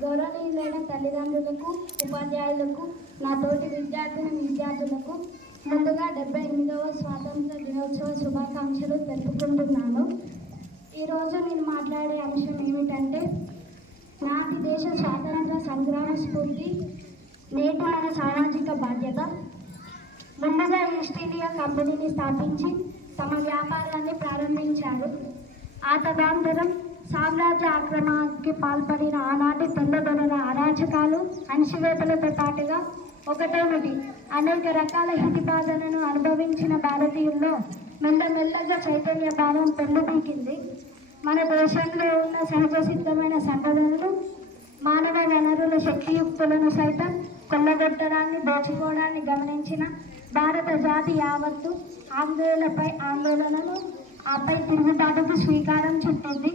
గౌరవనీయులైన తల్లిదండ్రులకు, ఉపాధ్యాయులకు, నా తోటి విద్యార్థులకు ముందుగా 78వ స్వాతంత్ర దినోత్సవ శుభాకాంక్షలు తెలుపుకుంటున్నాను. ఈరోజు నేను మాట్లాడే అంశం ఏమిటంటే నాటి దేశ స్వాతంత్ర సంగ్రామ స్ఫూర్తి, నేటి మన సామాజిక బాధ్యత. ముందుగా ఈస్ట్ ఇండియా కంపెనీని స్థాపించి తమ వ్యాపారాన్ని ప్రారంభించారు. ఆ తదనంతరం సామ్రాజ్య ఆక్రమణకి పాల్పడిన ఆనాటి తెల్లదొరల అరాచకాలు, అణచివేతలతో పాటుగా ఒకటేమిటి అనేక రకాల హితిబాధలను అనుభవించిన భారతీయుల్లో మెల్లమెల్లగా చైతన్య భావం పెళ్ళుబీకింది. మన దేశంలో ఉన్న సహజ సిద్ధమైన సంపదలను, మానవ వనరుల శక్తియుక్తులను సైతం కొల్లగొట్టడాన్ని, దోచుకోవడాన్ని గమనించిన భారత జాతి యావత్తు ఆందోళనను, ఆపై తిరుగుబాటుకు శ్రీకారం చుట్టింది.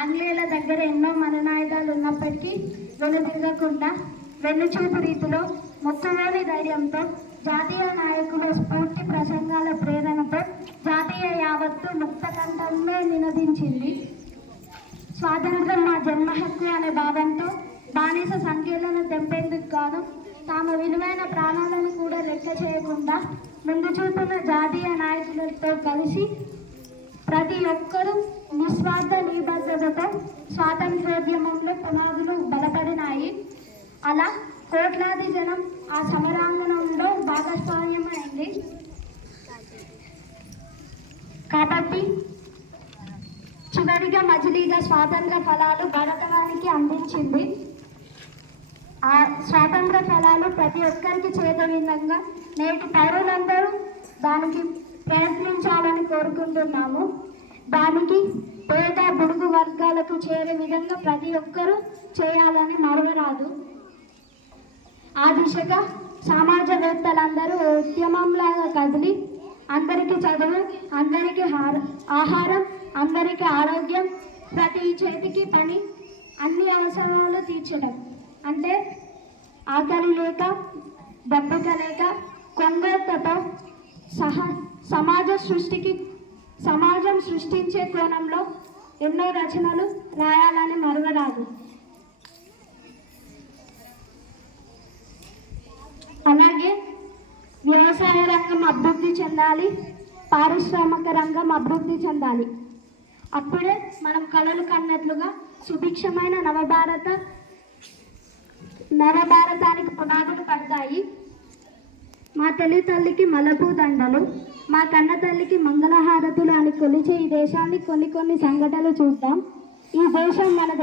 ఆంగ్లేయుల దగ్గర ఎన్నో మననాయుధాలు ఉన్నప్పటికీ వెనుదిరగకుండా వెన్నుచూపు రీతిలో మొక్కలోని ధైర్యంతో, జాతీయ నాయకుల స్ఫూర్తి ప్రసంగాల ప్రేరణతో జాతీయ యావత్తు ముక్త కంఠంలో నినదించింది. స్వాతంత్రం మా జన్మ హక్కు అనే భావంతో బానిస సంఖ్యలను తెంపేందుకు గాను తాము విలువైన ప్రాణాలను కూడా లెక్క చేయకుండా ముందు చూపున్న జాతీయ నాయకులతో కలిసి ప్రతి ఒక్కరూ నిస్వార్థ నిబద్ధతతో స్వాతంత్రోద్యమంలో పునాదులు బలపడినాయి. అలా కోట్లాది జనం ఆ సమరాంగణంలో భాగస్వామ్యమైంది. కాబట్టి చివరిగా మజిలీగా స్వాతంత్ర ఫలాలు భారతానికి అందించింది. ఆ స్వాతంత్ర ఫలాలు ప్రతి ఒక్కరికి చేరే విధంగా నేటి పౌరులందరూ దానికి ప్రయత్నించాలని కోరుకుంటున్నాము. దానికి పేద బుడుగు వర్గాలకు చేరే విధంగా ప్రతి ఒక్కరూ చేయాలని మరవరాదు. ఆ దిశగా సమాజవేత్తలందరూ ఉద్యమంలాగా కదిలి అందరికీ చదువు, అందరికీ ఆహారం, అందరికీ ఆరోగ్యం, ప్రతి చేతికి పని, అన్ని అవసరాలు తీర్చడం, అంటే ఆకలి లేక, దప్పిక లేక, కొంగొత్తతో సమాజం సృష్టించే కోణంలో ఎన్నో రచనలు రాయాలని మరవరాదు. అలాగే వ్యవసాయ రంగం అభివృద్ధి చెందాలి, పారిశ్రామిక రంగం అభివృద్ధి చెందాలి. అప్పుడే మనం కలలు కన్నట్లుగా సుభిక్షమైన నవభారతానికి పునాదులు పడతాయి. మా తల్లికి మలపు దండలు, మా కన్న తల్లికి మంగళహారతులు అని కొలిచే ఈ దేశాన్ని కొన్ని సంఘటనలు చూద్దాం. ఈ దేశం మనది.